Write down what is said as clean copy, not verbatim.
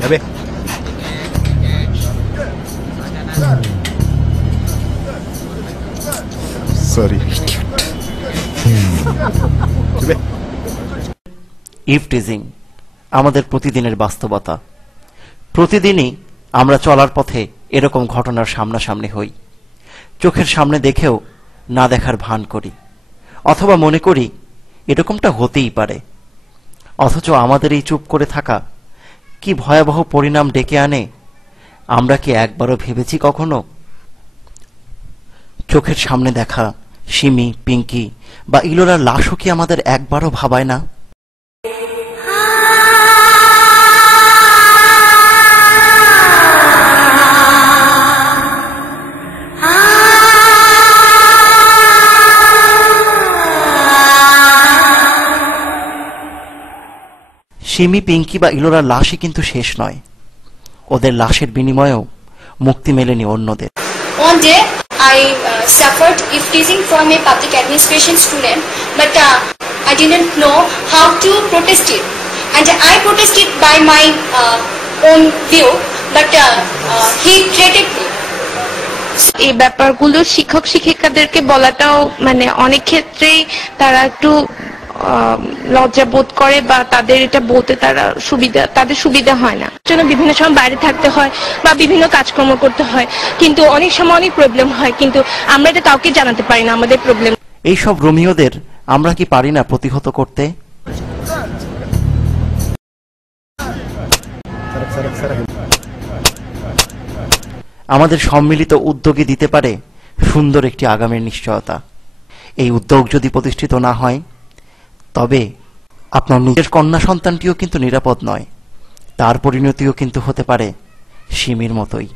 যাবে sorry eve teasing আমাদের প্রতিদিনের বাস্তবতা। প্রতিদিনই আমরা চলার পথে এরকম ঘটনার সামনাসামনি হই। চোখের সামনে দেখেও না দেখার ভান করি, অথবা মনে করি এরকমটা হতেই পারে। অথচ আমাদের এই চুপ করে থাকা কি ভয়াবহ পরিণাম ডেকে আনে, আমরা কি একবারও ভেবেছি কখনো? চোখের সামনে দেখা সিমি, পিঙ্কি বা ইলোরার লাশও কি আমাদের একবারও ভাবায় না? সিমি, পিঙ্কি বা ইলোরার লাশই কিন্তু শেষ নয়, ওদের লাশের বিনিময়েও মুক্তি মেলেনি অন্যদের। One day I suffered eavesdropping from a public administration student, but I didn't know how to protest it, and I protested by my own view, but he threatened me. এই ব্যাপারগুলো শিক্ষক শিক্ষিকাদেরকে বলাটাও মানে অনেক ক্ষেত্রেই তারা একটু লজ্জা বোধ করে বা তাদের এটা বলতে তাদের সুবিধা হয় না। জন্য বিভিন্ন সময় বাইরে থাকতে হয় বা বিভিন্ন কাজকর্ম করতে হয়, কিন্তু অনেক সময় অনেক প্রবলেম হয়, কিন্তু আমরা এটা কাউকে জানাতে পারি না আমাদের প্রবলেম। এইসব রোমিওদের আমরা কি পারি না প্রতিহত করতে? আমাদের সম্মিলিত উদ্যোগে দিতে পারে সুন্দর একটি আগামীর নিশ্চয়তা। এই উদ্যোগ যদি প্রতিষ্ঠিত না হয়, তবে আপনার নিজের কন্যা সন্তানটিও কিন্তু নিরাপদ নয়, তার পরিণতিও কিন্তু হতে পারে সিমির মতোই।